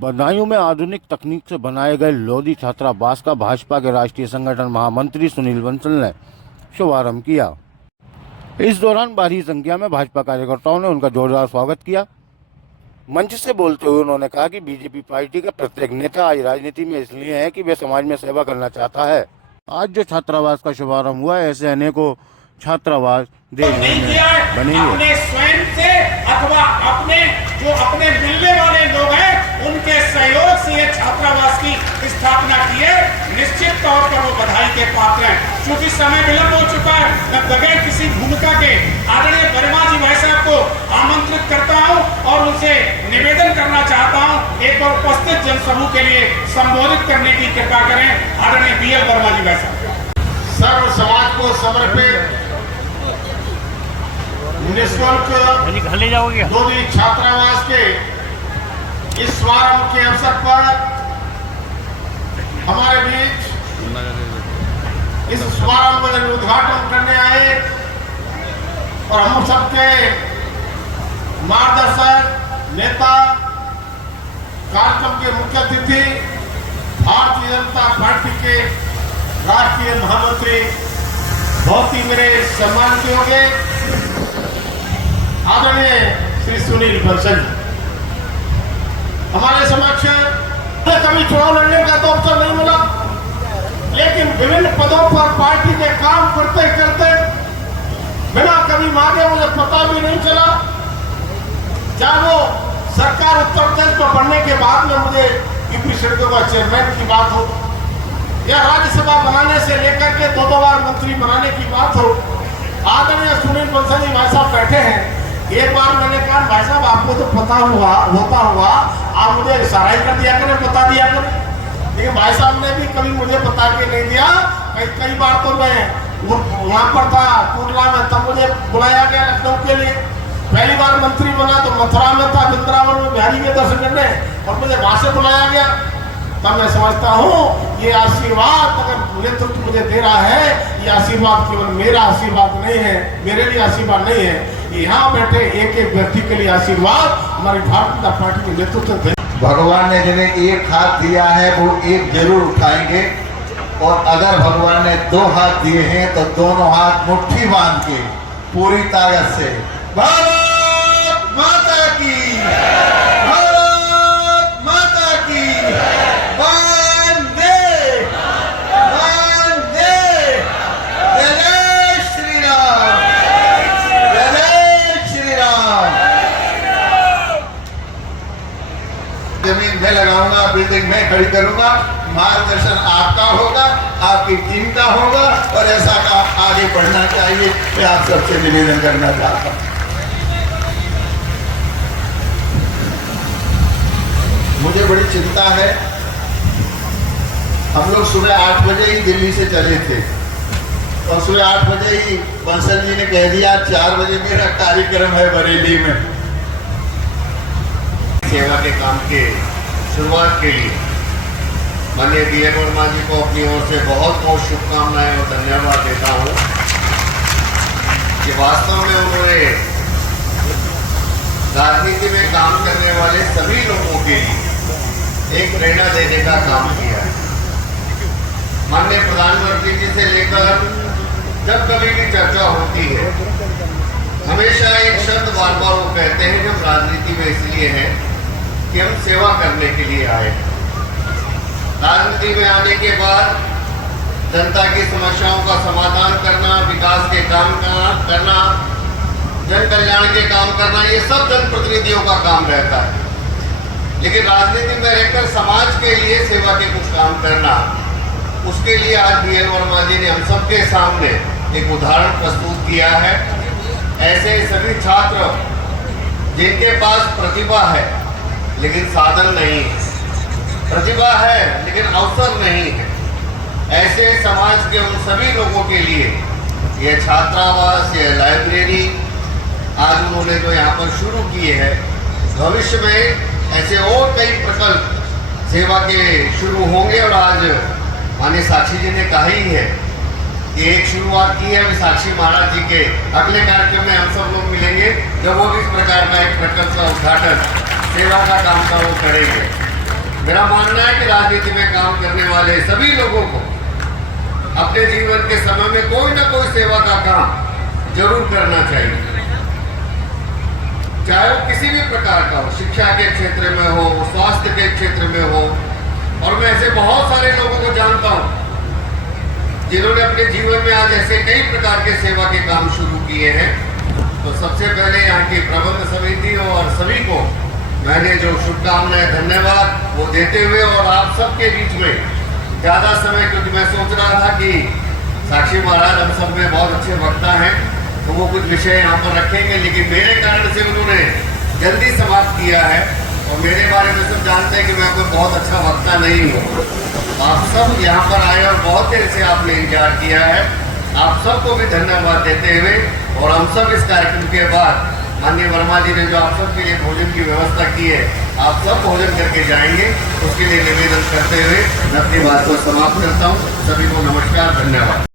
बदायूं में आधुनिक तकनीक से बनाए गए लोधी छात्रावास का भाजपा के राष्ट्रीय संगठन महामंत्री सुनील बंसल ने शुभारंभ किया। इस दौरान भारी संख्या में भाजपा कार्यकर्ताओं ने उनका जोरदार स्वागत किया। मंच से बोलते हुए उन्होंने कहा कि बीजेपी पार्टी का प्रत्येक नेता आज राजनीति में इसलिए है कि वे समाज में सेवा करना चाहता है। आज जो छात्रावास का शुभारंभ हुआ है, ऐसे अनेकों छात्रावास देश भर में बनेंगे। अपने स्वयं से अथवा अपने मिलने वाले लोग हैं, उनके सहयोग से ये छात्रावास की स्थापना की है। निश्चित तौर पर वो बधाई के पात्र हैं। क्योंकि समय विलंब हो चुका है, मैं बगैर किसी भूमिका के आदरणीय वर्मा जी भाई साहब को आमंत्रित करता हूं और उनसे निवेदन करना चाहता हूं, एक और उपस्थित जनसमूह के लिए संबोधित करने की कृपा करें। आदरणीय BL वर्मा जी भाई साहब। सर्व समाज को समर्पित निःशुल्क लोधी छात्रावास के इस शुभारंभ के अवसर पर हमारे बीच इस शुभारंभ का उद्घाटन करने आए और हम सबके मार्गदर्शक नेता, कार्यक्रम के मुख्य अतिथि, भारतीय जनता पार्टी के राष्ट्रीय महामंत्री, बहुत ही मेरे सम्मान के होंगे आदरणीय श्री सुनील बंसल। हमारे समक्ष कभी चुनाव लड़ने का तो अवसर नहीं मिला, लेकिन विभिन्न पदों पर पार्टी के काम करते करते बिना कभी मांगे मुझे पता भी नहीं चला, चाहे वो सरकार उत्तर प्रदेश में बनने के बाद में मुझे यूपी सड़कों का चेयरमैन की बात हो या राज्यसभा बनाने से लेकर के दो बार मंत्री बनाने की बात हो। आदरणीय सुनील बंसल जी भाई साहब बैठे हैं। एक बार मैंने कहा भाई साहब आपको तो पता होता हुआ आप मुझे इशारा ही कर दिया करें, बता दिया करें, लेकिन भाई साहब ने भी कभी मुझे बता के नहीं दिया। कई बार तो मैं वहां पर था कुर्ला में, तब मुझे बुलाया गया लखनऊ के लिए। पहली बार मंत्री बना तो मथुरा में था, वृंदावन में बिहारी के दर्शन करने, और मुझे वहां से बुलाया गया। तब मैं समझता हूँ ये आशीर्वाद अगर नेतृत्व मुझे दे रहा है, ये आशीर्वाद केवल मेरा आशीर्वाद नहीं है, मेरे लिए आशीर्वाद नहीं है, यहाँ बैठे एक एक व्यक्ति के लिए आशीर्वाद हमारी भारतीय जनता पार्टी के नेतृत्व दे। भगवान ने जिन्हें एक हाथ दिया है वो एक जरूर उठाएंगे, और अगर भगवान ने दो हाथ दिए हैं तो दोनों हाथ मुट्ठी बांध के पूरी ताकत से भारत माता की, भारत माता की, वंदे वंदे, जय श्री राम, जय श्री राम। जमीन में लगाऊंगा, बिल्डिंग में खड़ी करूंगा, मार्गदर्शन आपका होगा, आपकी टीम का होगा, और ऐसा काम आगे बढ़ना चाहिए। मैं आप सबसे निवेदन करना चाहता हूं। मुझे बड़ी चिंता है। हम लोग सुबह 8 बजे ही दिल्ली से चले थे, और सुबह 8 बजे ही बंसल जी ने कह दिया 4 बजे मेरा कार्यक्रम है बरेली में। सेवा के काम के शुरुआत के लिए माननीय BL वर्मा जी को अपनी ओर से बहुत बहुत शुभकामनाएं और धन्यवाद देता हूं कि वास्तव में उन्होंने राजनीति में काम करने वाले सभी लोगों के लिए एक प्रेरणा देने का काम किया है। माननीय प्रधानमंत्री जी से लेकर जब कभी भी चर्चा होती है, हमेशा एक शब्द बार बार वो कहते हैं जब राजनीति में इसलिए है कि हम सेवा करने के लिए आए हैं। राजनीति में आने के बाद जनता की समस्याओं का समाधान करना, विकास के काम करना, जन कल्याण के काम करना, ये सब जनप्रतिनिधियों का काम रहता है। लेकिन राजनीति में रहकर समाज के लिए सेवा के कुछ काम करना, उसके लिए आज BL वर्मा जी ने हम सबके सामने एक उदाहरण प्रस्तुत किया है। ऐसे सभी छात्र जिनके पास प्रतिभा है लेकिन साधन नहीं है, प्रतिभा है लेकिन अवसर नहीं है, ऐसे समाज के उन सभी लोगों के लिए ये छात्रावास, ये लाइब्रेरी आज उन्होंने जो यहाँ पर शुरू किए है, भविष्य में ऐसे और कई प्रकल्प सेवा के शुरू होंगे। और आज माननीय साक्षी जी ने कहा ही है कि एक शुरुआत की है साक्षी महाराज जी के। अगले कार्यक्रम में हम सब लोग मिलेंगे जब वो भी इस प्रकार का एक प्रकल्प का उद्घाटन सेवा का काम का वो करेंगे। मेरा मानना है कि राजनीति में काम करने वाले सभी लोगों को अपने जीवन के समय में कोई ना कोई सेवा का काम जरूर करना चाहिए, चाहे वो किसी भी प्रकार का हो, शिक्षा के क्षेत्र में हो, स्वास्थ्य के क्षेत्र में हो। और मैं ऐसे बहुत सारे लोगों को जानता हूं जिन्होंने अपने जीवन में आज ऐसे कई प्रकार के सेवा के काम शुरू किए हैं। तो सबसे पहले यहाँ की प्रबंध समिति और सभी को मैंने जो शुभकामनाएं, धन्यवाद वो देते हुए, और आप सबके बीच में ज्यादा समय, क्योंकि मैं सोच रहा था कि साक्षी महाराज हम सब में बहुत अच्छे वक्ता हैं तो वो कुछ विषय यहाँ पर रखेंगे, लेकिन मेरे कारण से उन्होंने जल्दी समाप्त किया है। और मेरे बारे में सब जानते हैं कि मैं कोई बहुत अच्छा वक्ता नहीं हूँ। आप सब यहाँ पर आए और बहुत देर से आपने इंतजार किया है। आप सबको भी धन्यवाद देते हुए, और हम सब इस कार्यक्रम के बाद माननीय वर्मा जी ने जो आप सबके लिए भोजन की व्यवस्था की है, आप सब भोजन करके जाएंगे, उसके लिए निवेदन करते हुए मैं अपनी बात को समाप्त करता हूँ। सभी को नमस्कार, धन्यवाद।